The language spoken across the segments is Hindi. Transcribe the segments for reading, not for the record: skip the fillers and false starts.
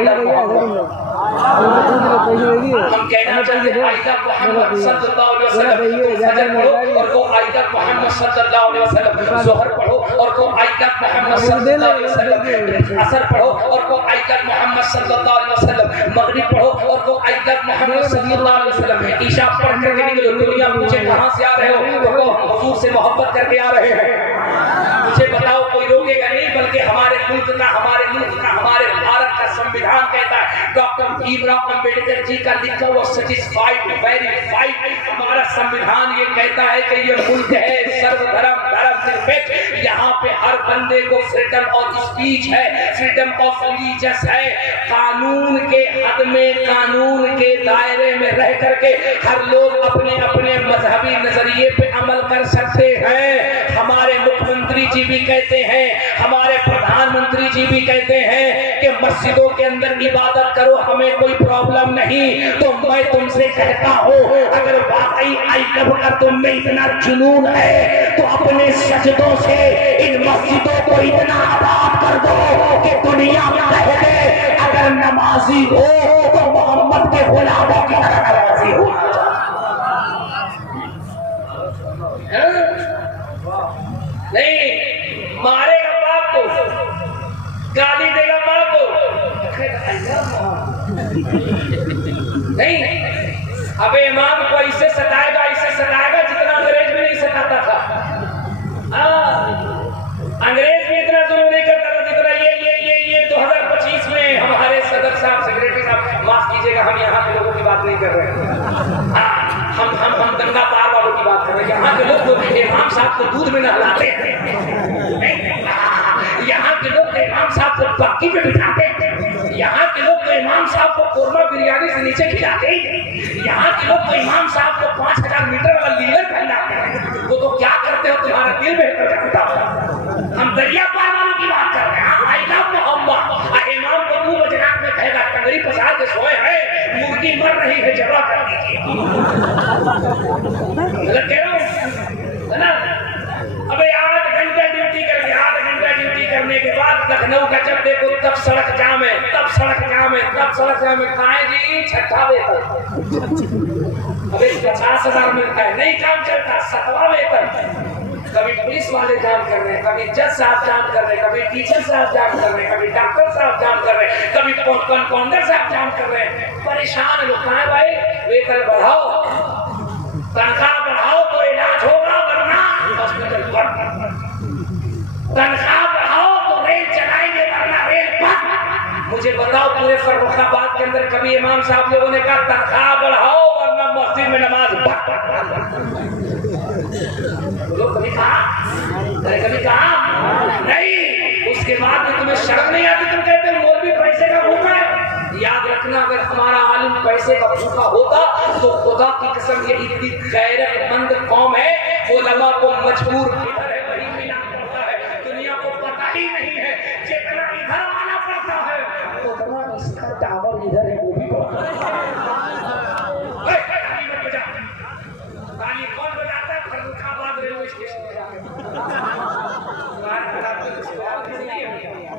आइदा मोहम्मद, हम कहना चाहते हैं आइदा मोहम्मद सल्लल्लाहु अलैहि वसल्लम। फजर पढ़ो और को आइदा मोहम्मद सल्लल्लाहु अलैहि वसल्लम, जोहर पढ़ो और को आइदा मोहम्मद सल्लल्लाहु अलैहि वसल्लम, असर पढ़ो और को आइदा मोहम्मद सल्लल्लाहु अलैहि वसल्लम, मगरिब पढ़ो और को आइदा मोहम्मद सल्लल्लाहु अलैहि वसल्लम, ईशा पढ़ करके निकलो। दुनिया पूछे कहां से आ रहे हो, तो कहो हुजूर से मोहब्बत करके आ रहे हैं। मुझे बताओ कोई रोकेगा नहीं, बल्कि हमारे मुल्क का हमारे भारत का संविधान कहता है, डॉक्टर भीमराव अंबेडकर जी का लिखा हुआ सैटिस्फाइड वेरीफाइड हमारा संविधान ये कहता है कि ये मुल्क है सर्वधर्म धर्मनिरपेक्ष, यहाँ पे हर बंदे को फ्रीडम ऑफ स्पीच है, फ्रीडम ऑफ रिलीजियस है। कानून के हद में, कानून के दायरे में रह करके हर लोग अपने अपने मजहबी नजरिए पे अमल कर सकते हैं। हमारे मुख्यमंत्री जी भी कहते हैं, हमारे प्रधानमंत्री जी भी कहते हैं कि मस्जिदों के अंदर इबादत करो, हमें कोई प्रॉब्लम नहीं। तो मैं तुमसे कहता हूँ, अगर वाकई आई लव का तुम में इतना जुनून है तो अपने सजदों से इन मस्जिदों को इतना आबाद कर दो कि दुनिया में कह दे अगर नमाजी हो तो मोहम्मद के गुलामों की तरह नमाजी हो। नहीं मारेगा बाप को, गाली देगा माँ को, नहीं अबे इमाम को ऐसे सताएगा जितना अंग्रेज भी नहीं सताता था। अंग्रेज भी इतना जुल्म नहीं करता था जितना ये 2025 में हमारे सदर साहब, सेक्रेटरी साहब, माफ कीजिएगा हम यहाँ के लोगों की बात नहीं कर रहे हैं, हम दंगा पार वालों की बात कर रहे हैं। यहाँ के लोग तो इमाम साहब को दूध में नहलाते हैं, यहाँ के लोग तो इमाम साहब को पक्की पे बिठाते हैं, यहाँ के लोग तो इमाम साहब को कोरमा बिरयानी से नीचे खिलाते हैं, यहाँ के लोग तो इमाम साहब को 5000 मीटर वाला लीलर पहनाते हैं। वो तो क्या करते हो तुम्हारा दिल बेहतर जानता हो। हम दरिया पार वालों की बात कर रहे हैं। आई लव मोहम्मद, इमाम को 2 बजे रात में कहेगा टंगरी पसार के सोए है, मुर्गी मर रही है, जवाब कर दीजिए। गलत कह रहा हूँ ना? अबे 8 घंटे ड्यूटी करके 8 घंटा ड्यूटी करने के बाद लखनऊ का जब देखो तब सड़क जाम है, तब सड़क जाम है, तब सड़क जाम है। कहाँ जी? छठा वेतन। अबे 50,000 मिलता है, नहीं काम चलता, 7वां वेतन। कभी पुलिस वाले जाम कर रहे हैं, कभी जज साहब जाम कर रहे हैं, कभी टीचर साहब जाम कर रहे हैं, कभी डॉक्टर साहब जाम कर रहे हैं, कभी कंपाउंडर साहब जाम कर रहे हैं। परेशान लोग कहाँ भाई? वेतन बढ़ाओ, तनख्वाह बढ़ाओ तो इलाज होगा, वरना हॉस्पिटल बंद। तनख्वाह बढ़ाओ तो रेल चलाएंगे, वरना रेल बंद। मुझे बताओ पूरे फर्रुखाबाद के अंदर कभी इमाम साहब लोगों ने कहा तनख्वाह बढ़ाओ वरना मस्जिद में नमाज बंद? कभी कहा नहीं। उसके बाद में तुम्हें शर्म नहीं आती, तुम कहते हो मौलवी पैसे का भूखा है। याद रखना, अगर हमारा आलिम पैसे का भूखा होता तो खुदा की कसम ये इतनी गैरतमंद कौम है, उलमा को मजबूर किधर है वही मिला पड़ता है। दुनिया को पता ही नहीं है, जितना इधर आना पड़ता है उतना इसका टावर इधर है वो भी पड़ता है। ताली कौन बजाता है? फर्रुखाबाद रेलवे स्टेशन पे जाके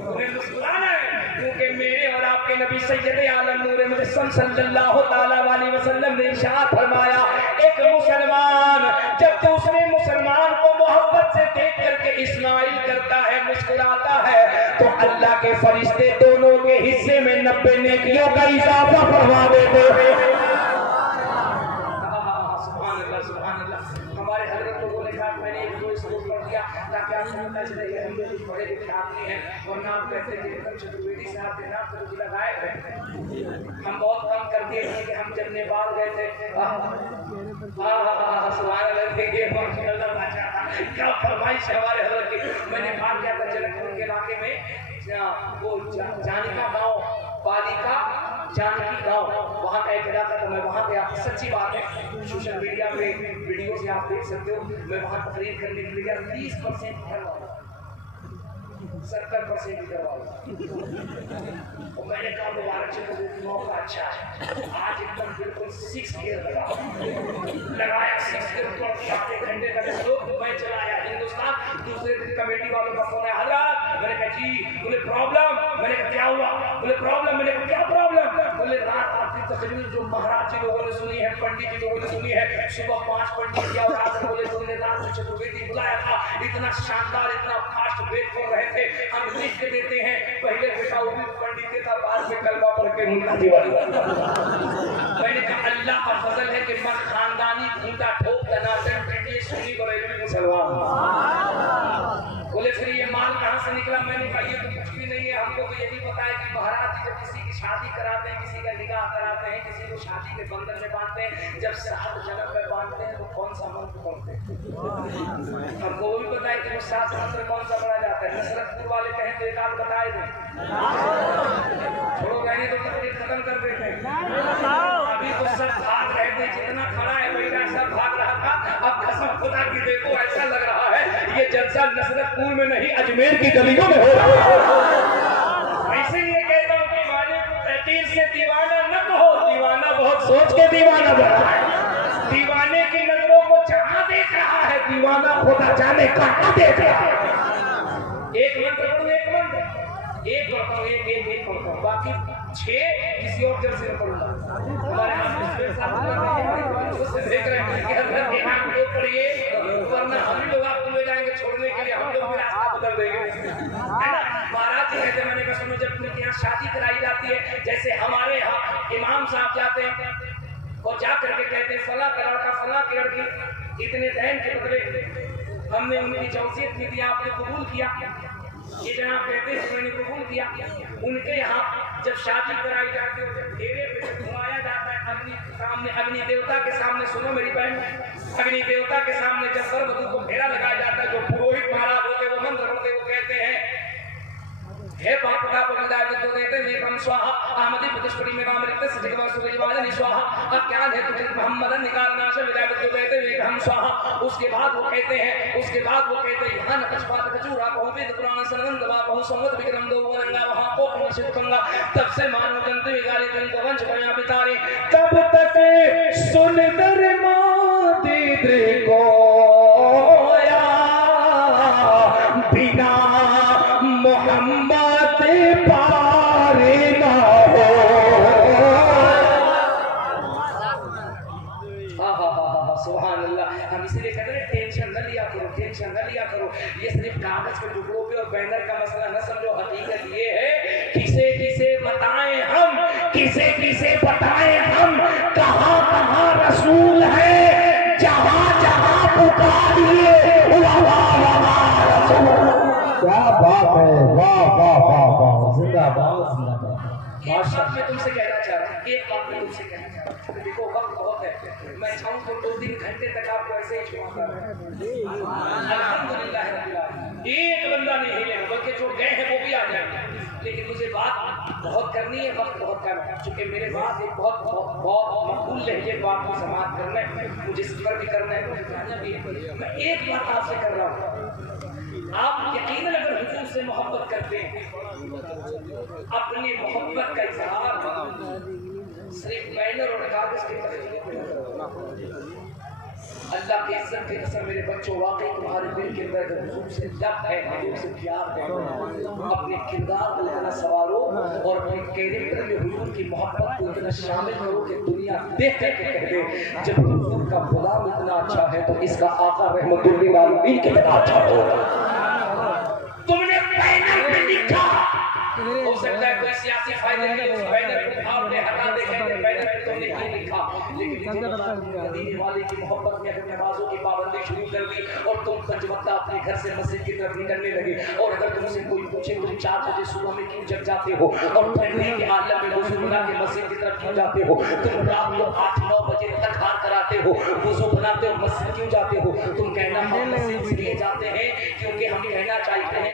तुम्हें मुस्कुराना है, क्योंकि मेरे और आपके नबी सैयद आलम नूर मुजस्सम सल्लल्लाहु ताला अलैहि वसल्लम ने इरशाद फरमाया, एक मुसलमान जब दूसरे मुसलमान को मोहब्बत से देख करके इस्माइल करता है, मुस्कुराता है, तो अल्लाह के फरिश्ते दोनों के हिस्से में 90 नेकियों का इजाफा फरमा देते हैं। हमारे हजरत लोगों ने कहा, मैंने एक 2 स्कूल पढ़ दिया ताकि आप समझना चाहिए हम लोग कुछ बड़े लिखे आदमी हैं, वरना आप कहते थे एकदम चतुर्वेदी साहब के नाम पर लगाए हुए हम बहुत कम कर दिए थे कि हम जब नेपाल गए थे। क्या फरमाइश है हमारे हजरत की। मैं नेपाल गया था, जनकपुर के इलाके में वो जानिका गाँव, बालिका जानकी गाँव, वहाँ का एक इलाका था। मैं वहाँ गया, सच्ची बात है, सोशल मीडिया पे वीडियो से आप देख सकते हो। मैं वहाँ तकरीर करने के लिए गया, 30% घर वाला, 70% घर वाला। और मैंने कहा मुबारक चलो मौका अच्छा है, आज एकदम बिल्कुल 6 गियर लगाया 6 गियर पर 8 घंटे का मैं चलाया हिंदुस्तान। दूसरे दिन कमेटी वालों का फोन है, हजरत मैंने कहा जी। बोले प्रॉब्लम? मैंने कहा क्या हुआ? बोले प्रॉब्लम? मैंने कहा क्या प्रॉब्लम? बोले रात आती तकरीर जो महाराज जी लोगों ने सुनी है, पंडित जी लोगों ने सुनी है, सुबह 5 पंडित किया और रात बोले तुमने रात में चतुर्वेदी बुलाया था, इतना शानदार इतना फास्ट वेद कर रहे थे, हम लिख के देते हैं। पहले बेटा वो भी पंडित के था, बाद में कलमा पढ़ के उनका दीवानी। मैंने कहा अल्लाह का फजल है कि मन खानदानी घूंटा ठोक दनादन ब्रिटिश सुन्नी बरेलवी मुसलमान। बोले फिर ये माल कहाँ से निकला? मैंने कहा ये तो कुछ भी नहीं है, हमको तो ये भी पता है कि महाराज जी जब किसी की शादी कराते हैं, किसी का निकाह कराते हैं, किसी को शादी के बंधन में बांधते हैं, जब 7 जन्म में बांधते हैं तो कौन सा मंत्र पढ़ते हैं? हमको वो भी पता है कि वो 7 मंत्र कौन सा पढ़ा जाता है। नसरतपुर वाले कहें तो एक आध बताए थे, छोड़ो कहने तो तकलीफ खत्म कर देते हैं। अभी तो सब भाग रहे थे, जितना खड़ा है बेटा सब भाग रहा था। अब कसम खुदा की देखो ऐसा लग रहा है ये जलसा नसरतपुर में नहीं अजमेर की गलियों में हो रहा है। इसीलिए कहता हूँ कि माने को तहतीर से दीवाना न कहो, दीवाना बहुत सोच के दीवाना बना है। दीवाने की नजरों को जहाँ देख रहा है, दीवाना खुदा जाने कहाँ देख रहा है। एक मंत्र पढ़ो, एक मंत्र एक पढ़ता हूँ, एक पढ़ता हूँ, बाकी 6 किसी और जल से पढ़ूंगा। हमारे देख रहे हैं कि हजरत ध्यान को पढ़िए, वरना हम लोग आपको ले जाएंगे छोड़ने के लिए, हम लोग भी रास्ता बदल देंगे, है ना। महाराज जी कहते, मैंने कहा सुनो, जब उनके यहाँ शादी कराई जाती है, जैसे हमारे यहाँ इमाम साहब जाते हैं और जा करके कहते हैं फला का लड़का फला की लड़की इतने दैन के बदले हमने उनकी जौसियत में दिया, आपने कबूल किया। ये जनाब कहते हैं मैंने कबूल किया। उनके यहाँ जब शादी कराई जाती है, जब घेरे पे घुमाया जाता है अग्नि देवता के सामने, सुनो मेरी बहन, अग्नि देवता के सामने जब सर्ववधू को घेरा लगाया जाता है, जो पुरोहित महाराज होते वो मंत्र पढ़ते, वो कहते हैं हे बाप का बलिदान दो देते में कम स्वाहा आमदी प्रतिष्ठित में कामृत सजगवा सुरजवाजन स्वाहा। अब क्या है तुझे मोहम्मद निकाल नाश विदाय दो देते में हम स्वाहा। उसके बाद वो कहते हैं यहाँ नक्षपात खजूरा बहु वेद पुराण संगंध वा बहु संवत विक्रम दो रंगा वहां को प्रसिद्ध कंगा। तब से मानव जंतु विगारी दिन को वंश बया बितारे, तब तक सुन दर मादे को बिना मोहम्मद पारे ना हो। सुभान अल्लाह। हम इसलिए कहते हैं टेंशन न लिया करो। ये सिर्फ कागज के टुकड़ों पे और बैनर का मसला न समझो। हकीकत ये है किसे किसे बताएं हम कहाँ रसूल है, जहाँ पुकारिए क्या बात है। वाह जिंदाबाद। एक बात मैं तुमसे कहना चाह रहा हूँ, देखो वक्त बहुत है, मैं चाहूँ तो 2-3 घंटे तक आपको ऐसे ही छुआता है। अल्हम्दुलिल्लाह एक बंदा नहीं हिलेगा, बल्कि जो गए हैं वो भी आ जाएंगे। लेकिन मुझे बात बहुत करनी है, वक्त बहुत कम है, चूंकि मेरे पास एक बहुत मकबूल लहजे को आपको समाप्त करना है, मुझे सफर भी करना है, मुझे जाना भी है। मैं एक बात आपसे कर रहा हूँ, आप यकीनन अगर हुजूर से मोहब्बत करते हैं, अपनी मोहब्बत का इजहार सिर्फ बैनर और कागज के तहरीर पे अल्लाह की इज्जत की कसम मेरे बच्चों, वाकई तुम्हारे दिल के अंदर हुजूर से लव है, हुजूर से प्यार है, अपने किरदार को इतना सवारो और अपने कैरेक्टर में हुजूर की मोहब्बत को इतना शामिल करो कि दुनिया देख के कह दे जब हुजूर का गुलाम इतना अच्छा है तो इसका आका रहमतुल लिल आलमीन कितना अच्छा होगा। तुमने बैनर पे लिखा, हो सकता है कोई सियासी फायदे के लिए उस बैनर को आपने हटा दे, कहते बैनर पे तुमने क्यों लिखा, लेकिन मदीने वाले की मोहब्बत में अगर नमाजों की पाबंदी शुरू कर दी और तुम पंचवक्ता अपने घर से मस्जिद की तरफ निकलने लगे, और अगर तुमसे कोई पूछे तुम 4 बजे सुबह में क्यों जग जाते हो और ठंडी के आलम में वुजू बना के मस्जिद की तरफ क्यों जाते हो, तुम रात को 8-9 बजे तक हार कराते हो, वुजू बनाते हो, मस्जिद क्यों जाते हो, तुम कहना हम मस्जिद इसलिए जाते हैं क्योंकि हम कहना चाहते हैं